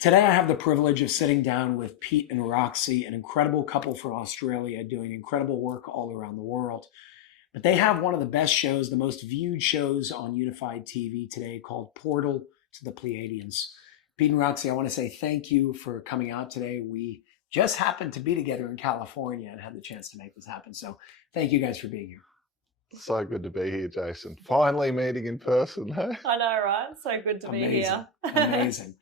Today, I have the privilege of sitting down with Pete and Roxy, an incredible couple from Australia doing incredible work all around the world. But they have one of the best shows, the most viewed shows on Unified TV today called Portal to the Pleiadians. Pete and Roxy, I want to say thank you for coming out today. We just happened to be together in California and had the chance to make this happen. So thank you guys for being here. So good to be here, Jason. Finally meeting in person, hey? I know, right? So good to be here. Amazing.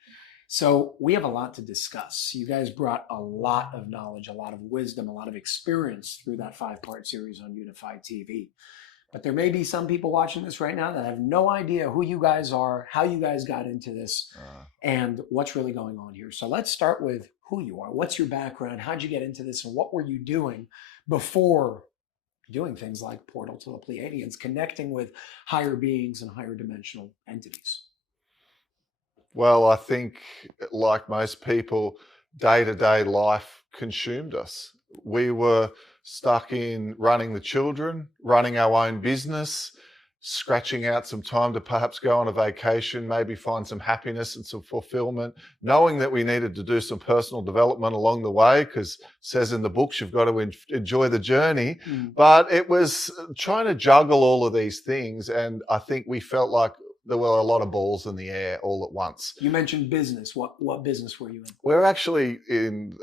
So we have a lot to discuss. You guys brought a lot of knowledge, a lot of wisdom, a lot of experience through that 5-part series on Unified TV. But there may be some people watching this right now that have no idea who you guys are, how you guys got into this, and what's really going on here. So let's start with who you are. What's your background? How'd you get into this? And what were you doing before doing things like Portal to the Pleiadians, connecting with higher beings and higher dimensional entities? Well, I think, like most people, day-to-day life consumed us. We were stuck in running the children, running our own business, scratching out some time to perhaps go on a vacation, maybe find some happiness and some fulfillment, knowing that we needed to do some personal development along the way, because it says in the books you've got to enjoy the journey. But it was trying to juggle all of these things, and I think we felt like there were a lot of balls in the air all at once. You mentioned business. What business were you in? We're actually in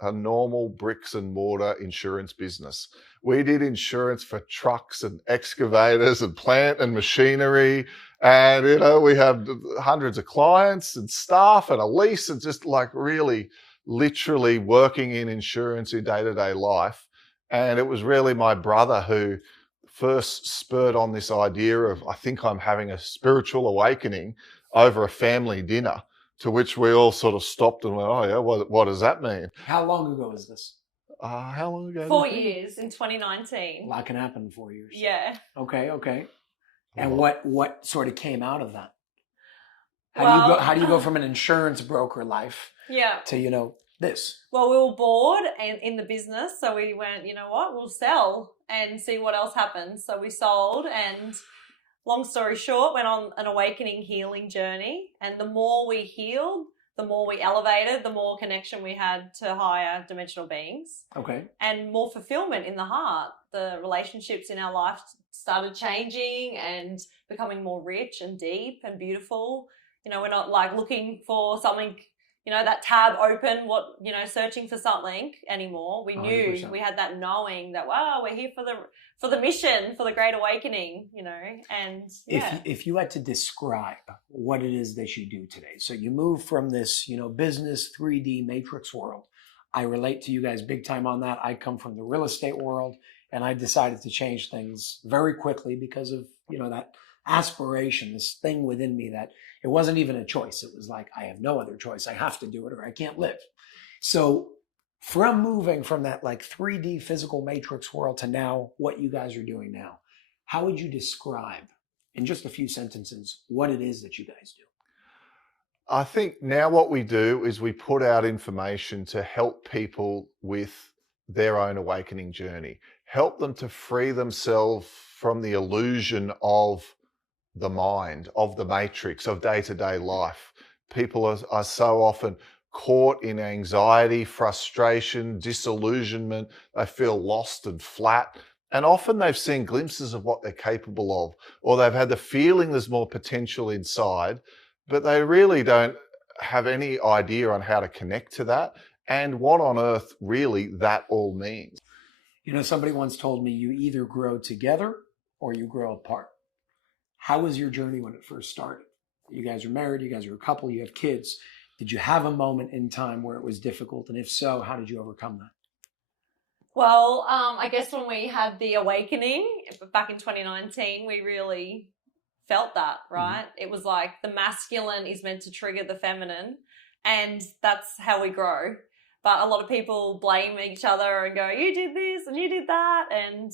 a normal bricks and mortar insurance business. We did insurance for trucks and excavators and plant and machinery. And, we had hundreds of clients and staff and a lease and just like really literally working in insurance in day-to-day life. And it was really my brother who first spurred on this idea of, I think I'm having a spiritual awakening over a family dinner, to which we all sort of stopped and went, oh yeah, what does that mean? How long ago is this? How long ago? 4 years in 2019. A lot can happen in 4 years. Yeah. Okay. And what sort of came out of that? How do you go from an insurance broker life to, this? Well, we were bored in the business, so we went, you know what, we'll sell and see what else happens. So we sold, and long story short, went on an awakening healing journey. And the more we healed, the more we elevated, the more connection we had to higher dimensional beings. Okay. And more fulfillment in the heart. The relationships in our life started changing and becoming more rich and deep and beautiful. We're not like looking for something, that tab open, searching for something anymore. We knew 100%. We had that knowing that, wow, we're here for the mission, for the great awakening, and yeah. If you had to describe what it is that you do today, so you move from this, business 3D matrix world. I relate to you guys big time on that. I come from the real estate world, and I decided to change things very quickly because of, that aspiration, this thing within me that it wasn't even a choice. It was like, I have no other choice. I have to do it or I can't live. So from moving from that like 3D physical matrix world to now what you guys are doing now, how would you describe in just a few sentences what it is that you guys do? I think now what we do is we put out information to help people with their own awakening journey, help them to free themselves from the illusion of the mind, of the matrix, of day-to-day life. People are so often caught in anxiety, frustration, disillusionment. They feel lost and flat. And often they've seen glimpses of what they're capable of, or they've had the feeling there's more potential inside, but they really don't have any idea on how to connect to that and what on earth really that all means. Somebody once told me you either grow together or you grow apart. How was your journey when it first started? You guys are married, you guys are a couple, you have kids. Did you have a moment in time where it was difficult? And if so, how did you overcome that? Well, I guess when we had the awakening back in 2019, we really felt that, right? Mm-hmm. It was like the masculine is meant to trigger the feminine, and that's how we grow. But a lot of people blame each other and go, you did this and you did that. And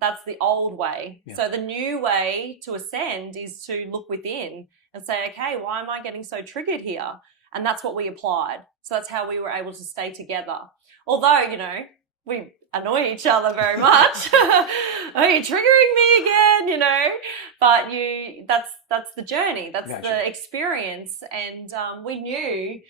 that's the old way. Yeah. So the new way to ascend is to look within and say, okay, why am I getting so triggered here? And that's what we applied. So that's how we were able to stay together. Although, we annoy each other very much. Are you triggering me again? You know, but that's the journey, that's Gotcha. the experience, and we knew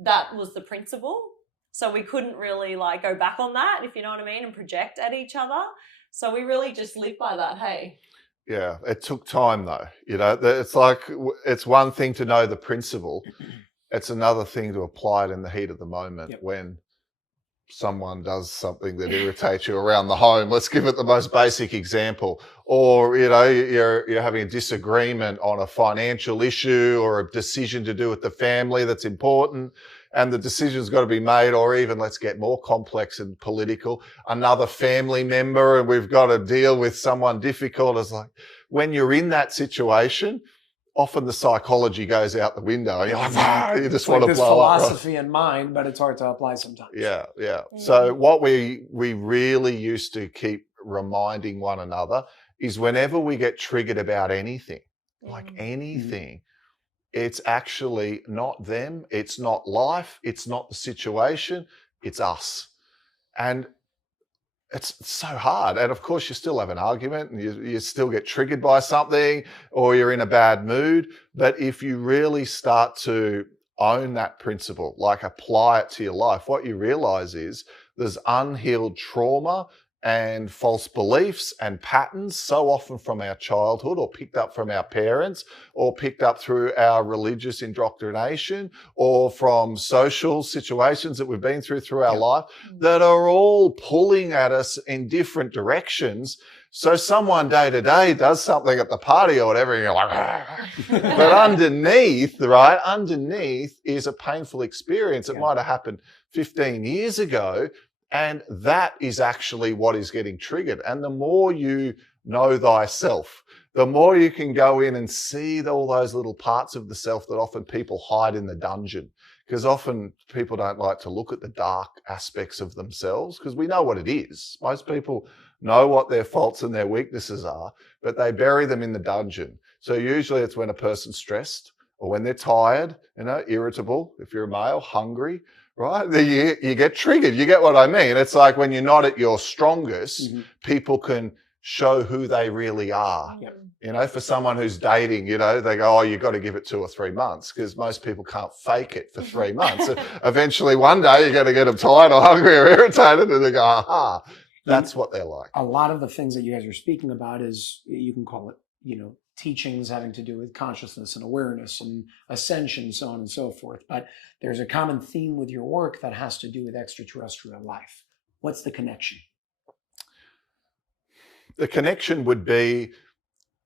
that was the principle, so we couldn't really like go back on that, if you know what I mean, and project at each other. So we really just live by that. Hey. Yeah, it took time though. You know, it's like, it's one thing to know the principle. It's another thing to apply it in the heat of the moment. Yep. When someone does something that irritates you around the home. Let's give it the most basic example. Or, you know, you're having a disagreement on a financial issue or a decision to do with the family that's important, and the decision's got to be made. Or even, let's get more complex and political, another family member, and we've got to deal with someone difficult. It's like, when you're in that situation, often the psychology goes out the window. And you're like, you just want to this blow up. Right? philosophy in mind, but it's hard to apply sometimes. Yeah, yeah. So what we really used to keep reminding one another is, whenever we get triggered about anything, like anything, it's actually not them, it's not life, it's not the situation, it's us. And it's so hard. And of course, you still have an argument, and you still get triggered by something, or you're in a bad mood. But if you really start to own that principle, like apply it to your life, what you realize is there's unhealed trauma and false beliefs and patterns, so often from our childhood, or picked up from our parents, or picked up through our religious indoctrination, or from social situations that we've been through our life, that are all pulling at us in different directions. So someone day to day does something at the party or whatever, and you're like, but underneath is a painful experience. It might have happened 15 years ago. And that is actually what is getting triggered. And the more you know thyself, the more you can go in and see all those little parts of the self that often people hide in the dungeon. Because often people don't like to look at the dark aspects of themselves, because we know what it is. Most people know what their faults and their weaknesses are, but they bury them in the dungeon. So usually it's when a person's stressed, or when they're tired, you know, irritable, if you're a male, hungry, right? You get triggered. You get what I mean? It's like, when you're not at your strongest, people can show who they really are. Yep. You know, for someone who's dating, you know, they go, oh, you've got to give it 2 or 3 months, because most people can't fake it for 3 months. Eventually, one day, you're going to get them tired or hungry or irritated, and they go, aha, that's what they're like. A lot of the things that you guys are speaking about is, you can call it, you know, teachings having to do with consciousness and awareness and ascension, so on and so forth. But there's a common theme with your work that has to do with extraterrestrial life. What's the connection? The connection would be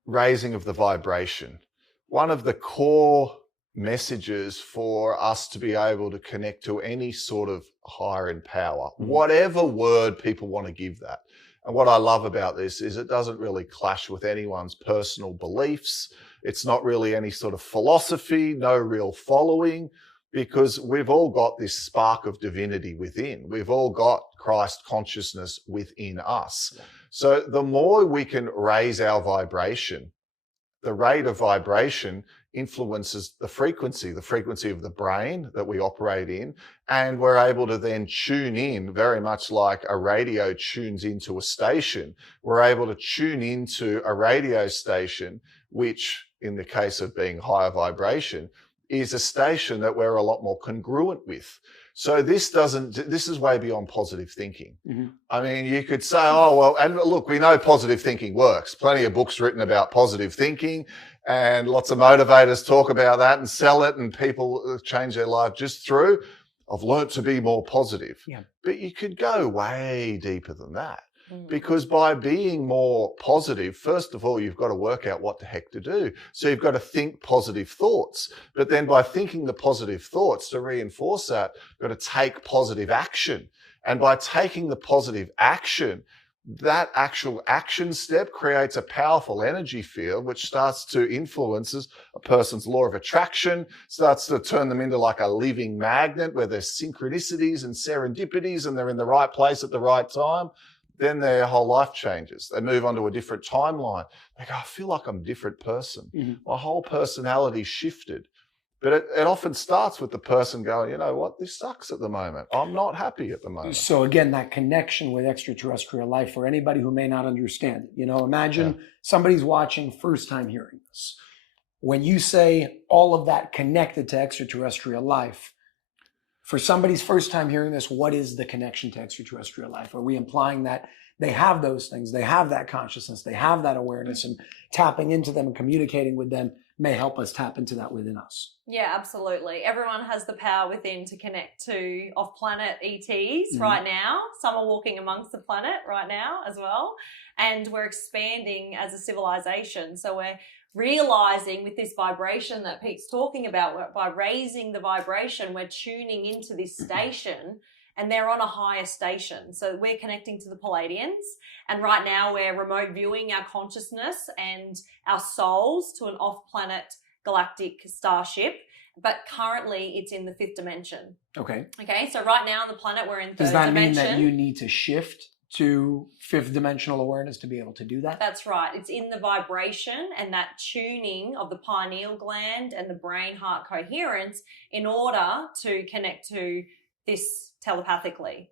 raising of the vibration. One of the core messages for us to be able to connect to any sort of higher end power, whatever word people want to give that. And what I love about this is, it doesn't really clash with anyone's personal beliefs. It's not really any sort of philosophy, no real following, because we've all got this spark of divinity within. We've all got Christ consciousness within us. So the more we can raise our vibration, the rate of vibration influences the frequency of the brain that we operate in. And we're able to then tune in, very much like a radio tunes into a station. We're able to tune into a radio station, which, in the case of being higher vibration, is a station that we're a lot more congruent with. So this is way beyond positive thinking. I mean, you could say, oh, well, and look, we know positive thinking works. Plenty of books written about positive thinking, and lots of motivators talk about that and sell it, and people change their life just through, I've learned to be more positive. Yeah. But you could go way deeper than that. Because by being more positive, first of all, you've got to work out what the heck to do. So you've got to think positive thoughts. But then by thinking the positive thoughts, to reinforce that, you've got to take positive action. And by taking the positive action, that actual action step creates a powerful energy field, which starts to influences a person's law of attraction, starts to turn them into like a living magnet, where there's synchronicities and serendipities, and they're in the right place at the right time. Then their whole life changes. They move on to a different timeline. They go, I feel like I'm a different person. My whole personality shifted. But it often starts with the person going, you know what, this sucks at the moment. I'm not happy at the moment. So again, that connection with extraterrestrial life for anybody who may not understand it. Imagine somebody's watching, first time hearing this. When you say all of that connected to extraterrestrial life, for somebody's first time hearing this, what is the connection to extraterrestrial life? Are we implying that they have those things, they have that consciousness, they have that awareness, and tapping into them and communicating with them may help us tap into that within us? Yeah, absolutely. Everyone has the power within to connect to off-planet ETs right now. Some are walking amongst the planet right now as well. And we're expanding as a civilization. So we're realizing with this vibration that Pete's talking about, by raising the vibration, we're tuning into this station, and they're on a higher station. So we're connecting to the Palladians, and right now we're remote viewing our consciousness and our souls to an off-planet galactic starship, but currently it's in the 5th dimension. Okay. So right now on the planet we're in 3rd dimension. Does that mean that you need to shift to 5th dimensional awareness to be able to do that? That's right. It's in the vibration and that tuning of the pineal gland and the brain-heart coherence in order to connect to this telepathically.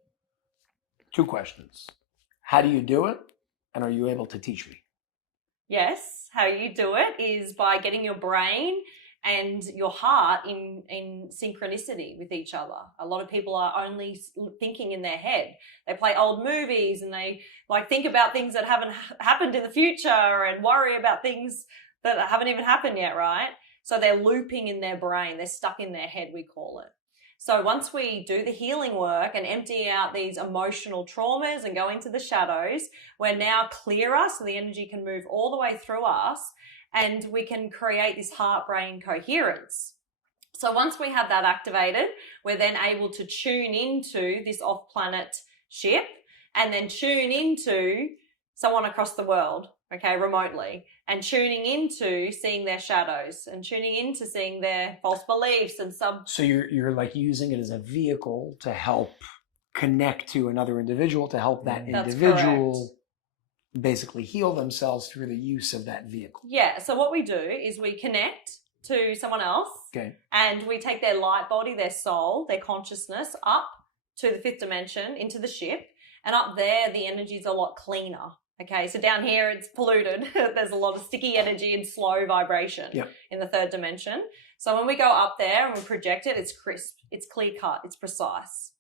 2 questions. How do you do it? And are you able to teach me? Yes. How you do it is by getting your brain and your heart in synchronicity with each other. A lot of people are only thinking in their head. They play old movies and they think about things that haven't happened in the future and worry about things that haven't even happened yet, right? So they're looping in their brain. They're stuck in their head, we call it. So once we do the healing work and empty out these emotional traumas and go into the shadows, we're now clearer so the energy can move all the way through us and we can create this heart-brain coherence. So once we have that activated, we're then able to tune into this off-planet ship and then tune into someone across the world, remotely, and tuning into seeing their shadows and tuning into seeing their false beliefs and So you're like using it as a vehicle to help connect to another individual, to help that individual basically heal themselves through the use of that vehicle. Yeah, so what we do is we connect to someone else and we take their light body, their soul, their consciousness up to the 5th dimension into the ship, and up there the energy's a lot cleaner. So down here it's polluted. There's a lot of sticky energy and slow vibration in the 3rd dimension. So when we go up there and we project it, it's crisp, it's clear cut, it's precise.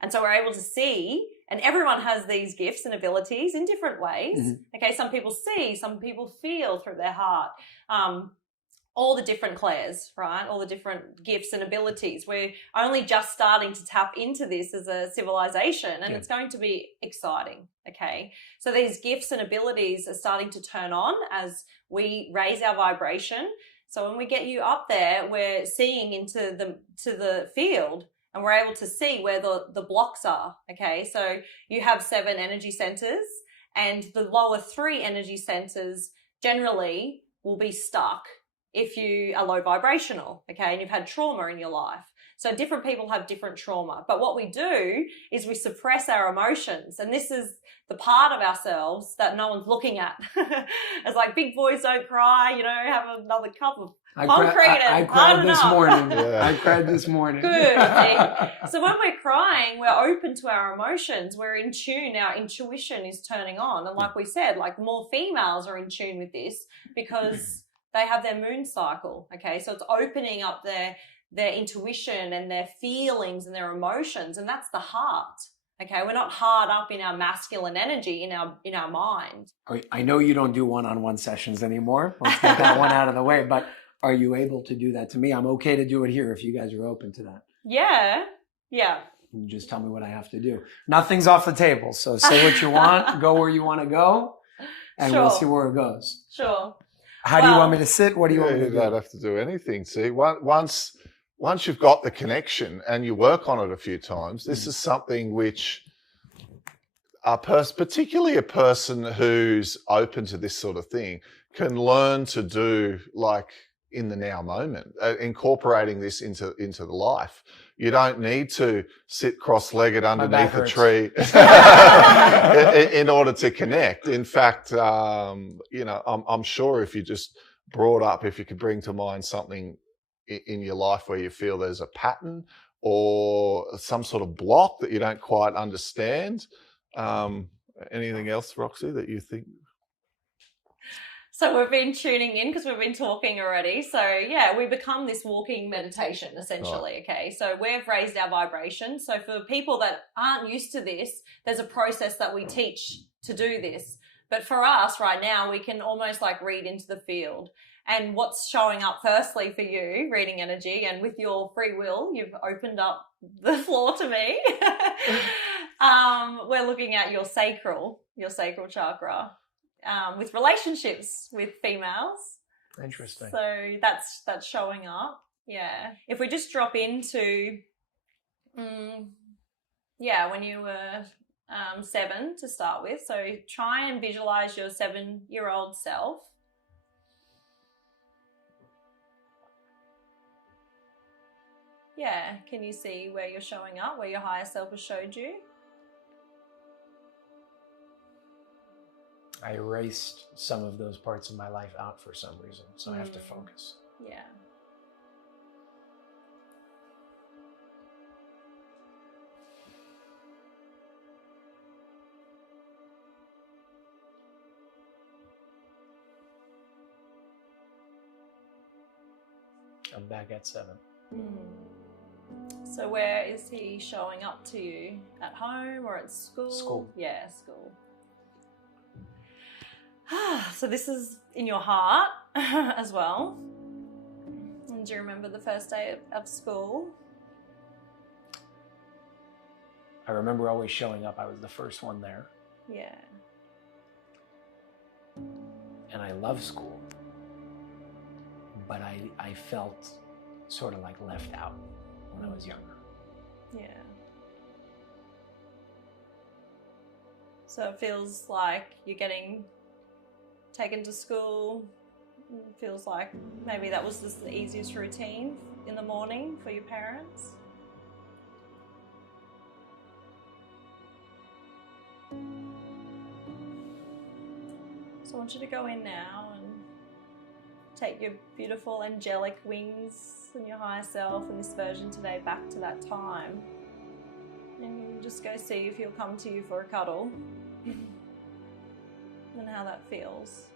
And so we're able to see, and everyone has these gifts and abilities in different ways. Some people see, some people feel through their heart. All the different clairs, right? All the different gifts and abilities. We're only just starting to tap into this as a civilization, and it's going to be exciting. So these gifts and abilities are starting to turn on as we raise our vibration. So when we get you up there, we're seeing into the field, and we're able to see where the blocks are. So you have 7 energy centers, and the lower 3 energy centers generally will be stuck if you are low vibrational, and you've had trauma in your life. So different people have different trauma. But what we do is we suppress our emotions. And this is the part of ourselves that no one's looking at. It's like, big boys don't cry, have another cup of concrete. I cried this morning. I cried this morning. Good. So when we're crying, we're open to our emotions. We're in tune. Our intuition is turning on. And like we said, more females are in tune with this because they have their moon cycle. So it's opening up their intuition and their feelings and their emotions, and that's the heart. We're not hard up in our masculine energy in our mind. I know you don't do one-on-one sessions anymore. Let's get that one out of the way. But are you able to do that to me? I'm okay to do it here if you guys are open to that. Yeah. You just tell me what I have to do. Nothing's off the table. So say what you want, go where you want to go, and we'll see where it goes. Sure. How do you want me to sit? What do you want me to do? You don't have to do anything. See, once you've got the connection and you work on it a few times, this is something which particularly a person who's open to this sort of thing can learn to do in the now moment, incorporating this into the life. You don't need to sit cross-legged underneath a tree in order to connect. In fact, I'm sure if you just if you could bring to mind something, in your life where you feel there's a pattern or some sort of block that you don't quite understand? Anything else, Roxy, that you think? So we've been tuning in because we've been talking already. So yeah, we become this walking meditation essentially. Okay. So we've raised our vibration. So for people that aren't used to this, there's a process that we teach to do this. But for us right now, we can almost like read into the field. And what's showing up firstly for you, reading energy, and with your free will, you've opened up the floor to me. We're looking at your sacral chakra. With relationships with females. Interesting. So that's showing up. Yeah. If we just drop into, when you were 7 to start with. So try and visualize your 7-year-old self. Yeah. Can you see where you're showing up, where your higher self has showed you? I erased some of those parts of my life out for some reason, so I have to focus. Yeah. I'm back at 7. So where is he showing up to you? At home or at school? School. Yeah, school. So this is in your heart as well. And do you remember the first day of school? I remember always showing up. I was the first one there. Yeah. And I love school. But I felt sort of like left out when I was younger. Yeah. So it feels like you're getting taken to school. It feels like maybe that was just the easiest routine in the morning for your parents. So I want you to go in now and take your beautiful angelic wings and your higher self and this version today back to that time. And you just go see if he'll come to you for a cuddle and how that feels.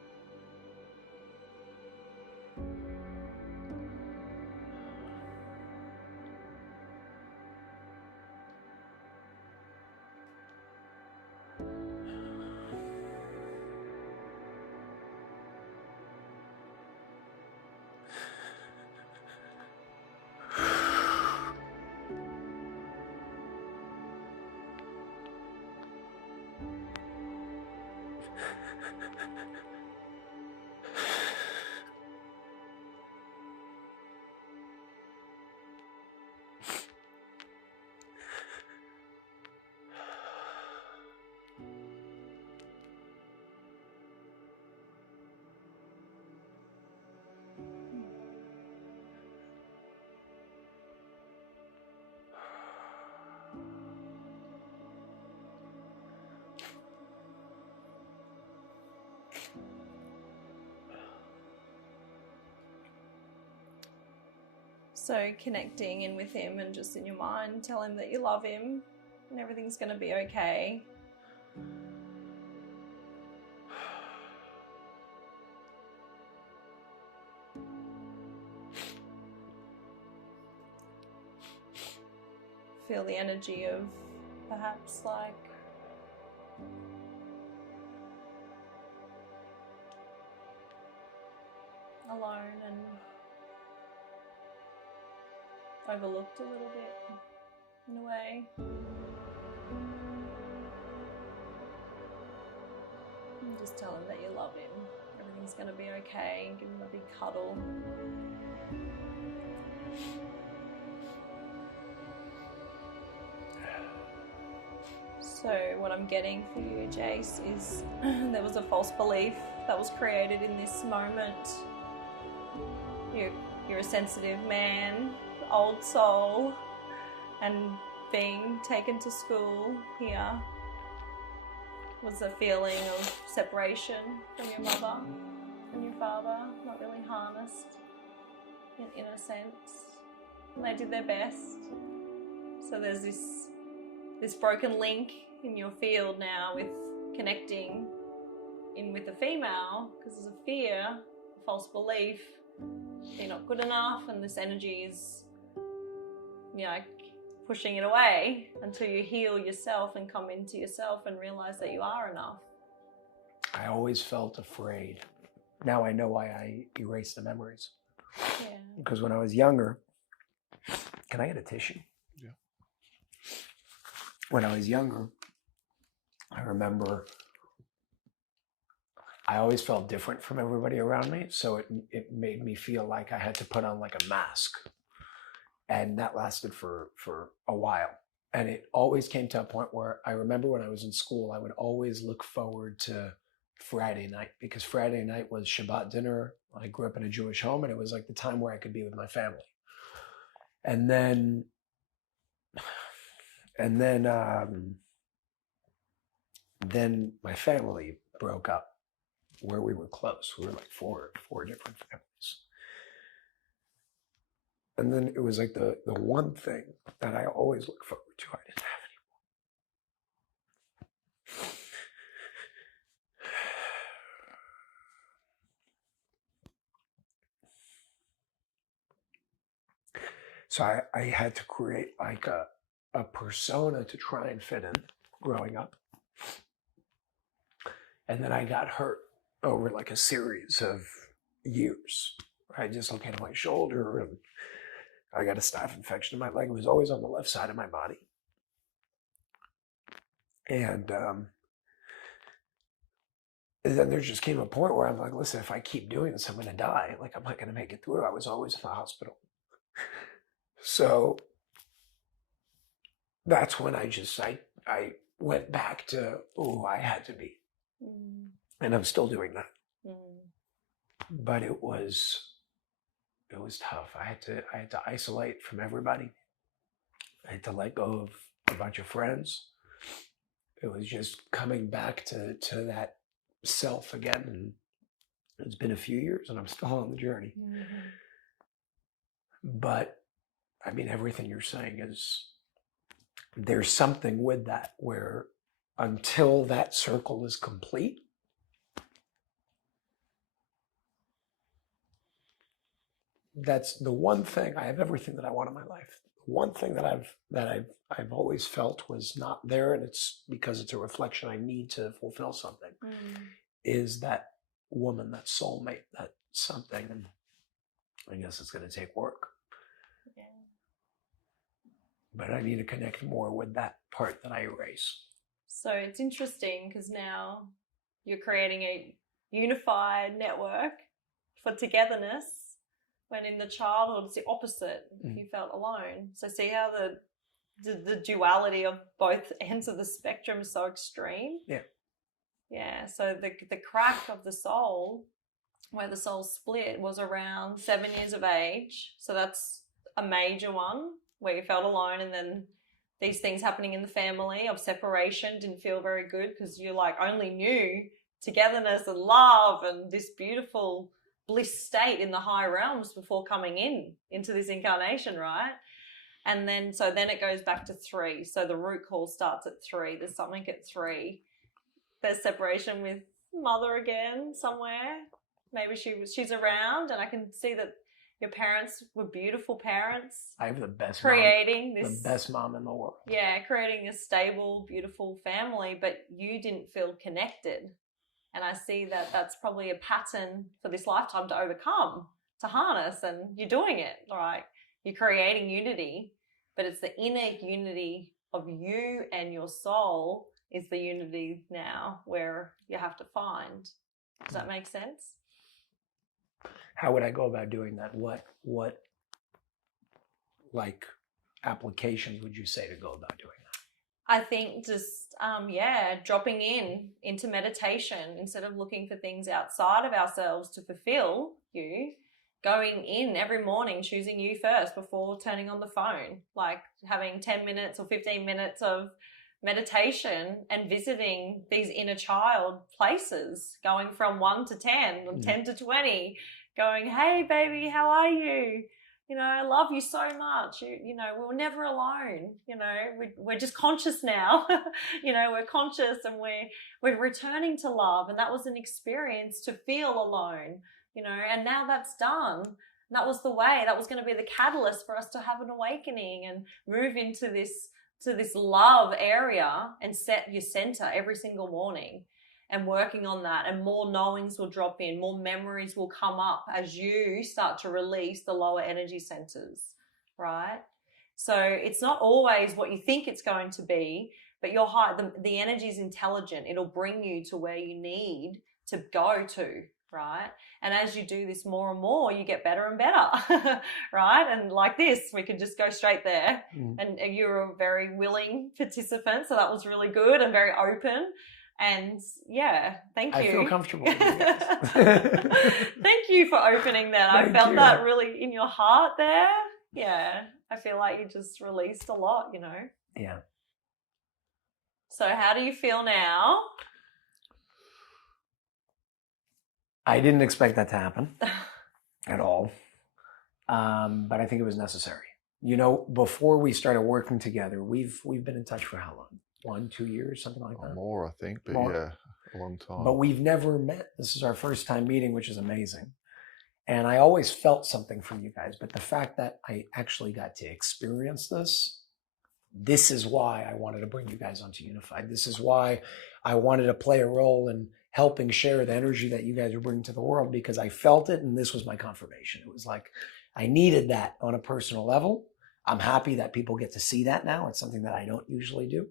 So connecting in with him and just in your mind, tell him that you love him and everything's going to be okay. Feel the energy of perhaps like alone and overlooked a little bit in a way. And just tell him that you love him. Everything's going to be okay, and give him a big cuddle. So what I'm getting for you, Jace, is there was a false belief that was created in this moment. You're a sensitive man, old soul, and being taken to school here was a feeling of separation from your mother and your father, not really harnessed in a sense. And they did their best. So there's this broken link in your field now with connecting in with the female, because there's a fear, a false belief that you're not good enough, and this energy is, you know, pushing it away until you heal yourself and come into yourself and realize that you are enough. I always felt afraid. Now I know why I erased the memories. Yeah. Because when I was younger, can I get a tissue? Yeah. When I was younger, I remember I always felt different from everybody around me. So it made me feel like I had to put on like a mask. And that lasted for a while. And it always came to a point where I remember when I was in school, I would always look forward to Friday night, because Friday night was Shabbat dinner. I grew up in a Jewish home, and it was like the time where I could be with my family. And then my family broke up where we were close. We were like four different families. And then it was like the one thing that I always look forward to, I didn't have anymore. So I had to create like a persona to try and fit in growing up. And then I got hurt over like a series of years. I dislocated my shoulder, and I got a staph infection in my leg. It was always on the left side of my body. And then there just came a point where I'm like, listen, if I keep doing this, I'm going to die. Like, I'm not going to make it through. I was always in the hospital. So that's when I went back to, I had to be. Mm. And I'm still doing that. Mm. But it was tough. I had to isolate from everybody. I had to let go of a bunch of friends. It was just coming back to that self again. And it's been a few years, and I'm still on the journey. Mm-hmm. But I mean, everything you're saying is, there's something with that where until that circle is complete, that's the one thing. I have everything that I want in my life. The one thing that I've always felt was not there, and it's because it's a reflection I need to fulfill something, is that woman, that soulmate, that something. And I guess it's going to take work. Yeah. But I need to connect more with that part that I erase. So it's interesting because now you're creating a unified network for togetherness, when in the childhood it's the opposite. Mm. You felt alone. So see how the duality of both ends of the spectrum is so extreme? Yeah. Yeah, so the crack of the soul, where the soul split, was around 7 years of age. So that's a major one, where you felt alone, and then these things happening in the family of separation didn't feel very good, because you like only knew togetherness and love and this beautiful bliss state in the high realms before coming into this incarnation, right? And then it goes back to 3. So the root cause starts at 3. There's something at 3. There's separation with mother again somewhere. Maybe she's around, and I can see that your parents were beautiful parents. I have the best creating mom, the best mom in the world. Yeah, creating a stable, beautiful family, but you didn't feel connected. And I see that that's probably a pattern for this lifetime to overcome, to harness, and you're doing it, right? You're creating unity, but it's the inner unity of you and your soul is the unity now where you have to find. Does that make sense? How would I go about doing that? What like applications would you say to go about doing that? I think just, dropping into meditation instead of looking for things outside of ourselves to fulfill you, going in every morning, choosing you first before turning on the phone, like having 10 minutes or 15 minutes of meditation and visiting these inner child places, going from 1 to 10 or 10 to 20, going, hey, baby, how are you? You know, I love you so much. You know, we were never alone. You know, we're just conscious now. You know, we're conscious and we're returning to love. And that was an experience to feel alone, you know, and now that's done. And that was the way. That was going to be the catalyst for us to have an awakening and move into this love area and set your center every single morning. And working on that, and more knowings will drop in, more memories will come up as you start to release the lower energy centers, right? So it's not always what you think it's going to be, but your heart, the energy is intelligent. It'll bring you to where you need to go to, right? And as you do this more and more, you get better and better, right? And like this, we could just go straight there. And you're a very willing participant, so that was really good and very open. And yeah, thank you. I feel comfortable with you guys. Thank you for opening that. I felt that really in your heart there. Yeah, I feel like you just released a lot, you know. Yeah. So how do you feel now? I didn't expect that to happen at all. But I think it was necessary. You know, before we started working together, we've been in touch for how long? 1, 2 years, something like that. More, I think, but More. yeah, a long time. But we've never met. This is our first time meeting, which is amazing. And I always felt something from you guys, but the fact that I actually got to experience this is why I wanted to bring you guys onto Unified. This is why I wanted to play a role in helping share the energy that you guys are bringing to the world, because I felt it, and this was my confirmation. It was like I needed that on a personal level. I'm happy that people get to see that now. It's something that I don't usually do.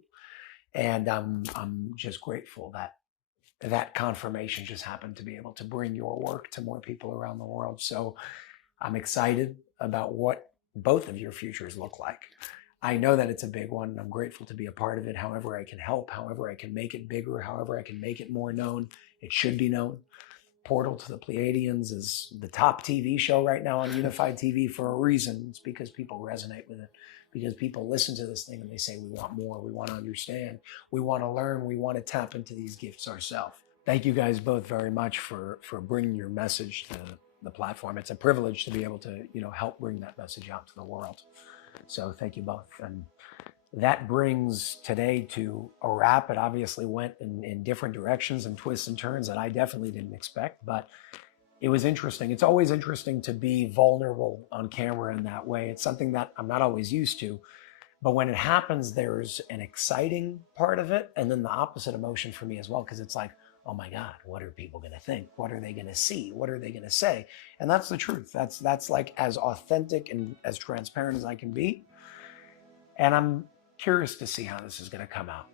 And I'm just grateful that that confirmation just happened to be able to bring your work to more people around the world. So I'm excited about what both of your futures look like. I know that it's a big one. I'm grateful to be a part of it. However I can help, however I can make it bigger, however I can make it more known. It should be known. Portal to the Pleiadians is the top TV show right now on Unified TV for a reason. It's because people resonate with it, because people listen to this thing and they say, we want more, we want to understand, we want to learn, we want to tap into these gifts ourselves. Thank you guys both very much for bringing your message to the platform. It's a privilege to be able to, you know, help bring that message out to the world. So thank you both. And that brings today to a wrap. It obviously went in different directions and twists and turns that I definitely didn't expect, but it was interesting. It's always interesting to be vulnerable on camera in that way. It's something that I'm not always used to, but when it happens, there's an exciting part of it, and then the opposite emotion for me as well, because it's like, oh my God, what are people going to think? What are they going to see? What are they going to say? And that's the truth. That's like as authentic and as transparent as I can be. And I'm curious to see how this is going to come out.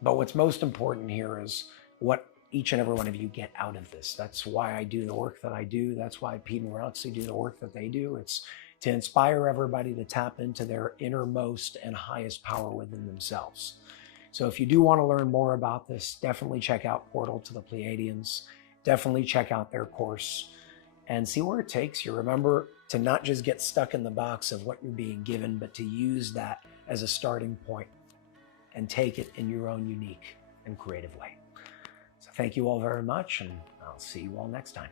But what's most important here is what each and every one of you get out of this. That's why I do the work that I do. That's why Pete and Roxy do the work that they do. It's to inspire everybody to tap into their innermost and highest power within themselves. So if you do want to learn more about this, definitely check out Portal to the Pleiadians. Definitely check out their course and see where it takes you. Remember to not just get stuck in the box of what you're being given, but to use that as a starting point and take it in your own unique and creative way. So thank you all very much, and I'll see you all next time.